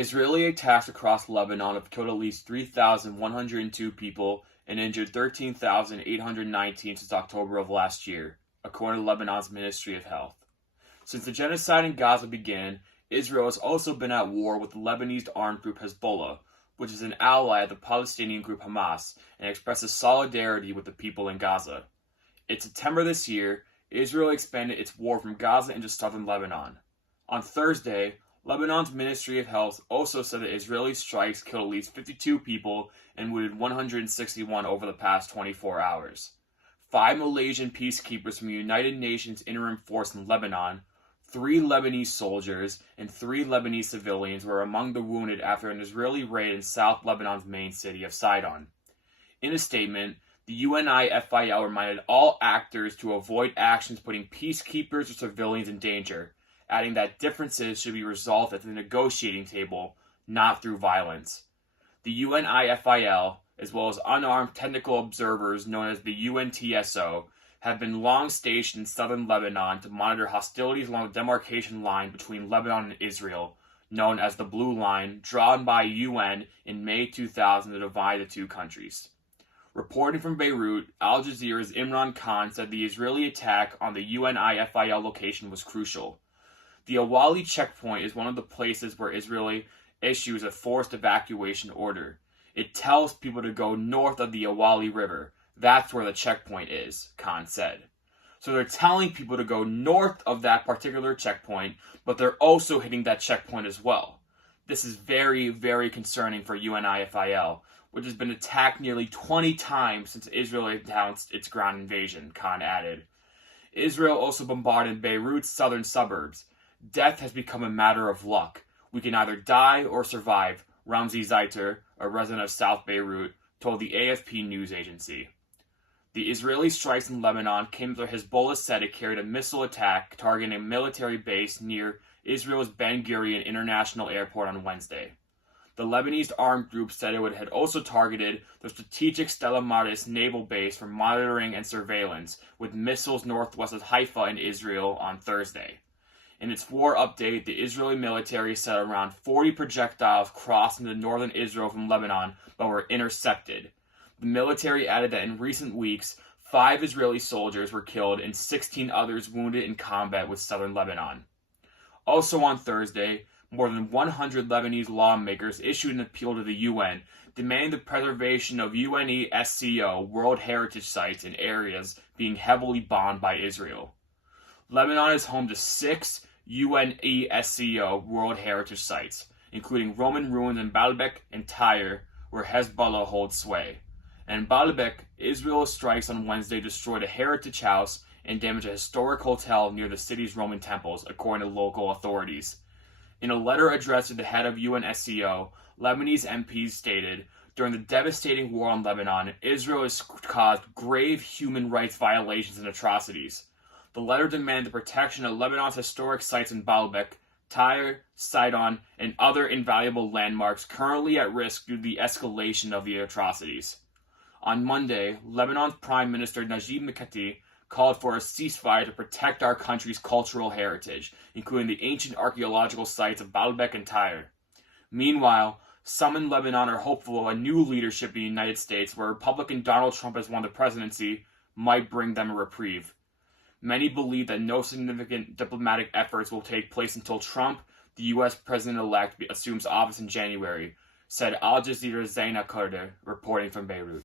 Israeli attacks across Lebanon have killed at least 3,102 people and injured 13,819 since October of last year, according to Lebanon's Ministry of Health. Since the genocide in Gaza began, Israel has also been at war with the Lebanese armed group Hezbollah, which is an ally of the Palestinian group Hamas, and expresses solidarity with the people in Gaza. In September this year, Israel expanded its war from Gaza into southern Lebanon. On Thursday, Lebanon's Ministry of Health also said that Israeli strikes killed at least 52 people and wounded 161 over the past 24 hours. 5 Malaysian peacekeepers from the United Nations Interim Force in Lebanon, 3 Lebanese soldiers, and 3 Lebanese civilians were among the wounded after an Israeli raid in South Lebanon's main city of Sidon. In a statement, the UNIFIL reminded all actors to avoid actions putting peacekeepers or civilians in danger, adding that differences should be resolved at the negotiating table, not through violence. The UNIFIL, as well as unarmed technical observers known as the UNTSO, have been long stationed in southern Lebanon to monitor hostilities along the demarcation line between Lebanon and Israel, known as the Blue Line, drawn by UN in May 2000 to divide the two countries. Reporting from Beirut, Al Jazeera's Imran Khan said the Israeli attack on the UNIFIL location was crucial. The Awali checkpoint is one of the places where Israel issues a forced evacuation order. It tells people to go north of the Awali River. That's where the checkpoint is, Khan said. So they're telling people to go north of that particular checkpoint, but they're also hitting that checkpoint as well. This is very, very concerning for UNIFIL, which has been attacked nearly 20 times since Israel announced its ground invasion, Khan added. Israel also bombarded Beirut's southern suburbs. Death has become a matter of luck. We can either die or survive, Ramzi Zaiter, a resident of South Beirut, told the AFP news agency. The Israeli strikes in Lebanon came after Hezbollah said it carried a missile attack targeting a military base near Israel's Ben Gurion International Airport on Wednesday. The Lebanese armed group said it had also targeted the strategic Stella Maris naval base for monitoring and surveillance with missiles northwest of Haifa in Israel on Thursday. In its war update, the Israeli military said around 40 projectiles crossed into northern Israel from Lebanon but were intercepted. The military added that in recent weeks, 5 Israeli soldiers were killed and 16 others wounded in combat with southern Lebanon. Also on Thursday, more than 100 Lebanese lawmakers issued an appeal to the UN demanding the preservation of UNESCO World Heritage Sites in areas being heavily bombed by Israel. Lebanon is home to 6 UNESCO World Heritage Sites, including Roman ruins in Baalbek and Tyre, where Hezbollah holds sway. And in Baalbek, Israel's strikes on Wednesday destroyed a heritage house and damaged a historic hotel near the city's Roman temples, according to local authorities. In a letter addressed to the head of UNESCO, Lebanese MPs stated, during the devastating war on Lebanon, Israel has caused grave human rights violations and atrocities. The letter demanded the protection of Lebanon's historic sites in Baalbek, Tyre, Sidon, and other invaluable landmarks currently at risk due to the escalation of the atrocities. On Monday, Lebanon's Prime Minister Najib Mikati called for a ceasefire to protect our country's cultural heritage, including the ancient archaeological sites of Baalbek and Tyre. Meanwhile, some in Lebanon are hopeful of a new leadership in the United States where Republican Donald Trump has won the presidency might bring them a reprieve. Many believe that no significant diplomatic efforts will take place until Trump, the U.S. president-elect, assumes office in January, said Al Jazeera's Zaina Kurder, reporting from Beirut.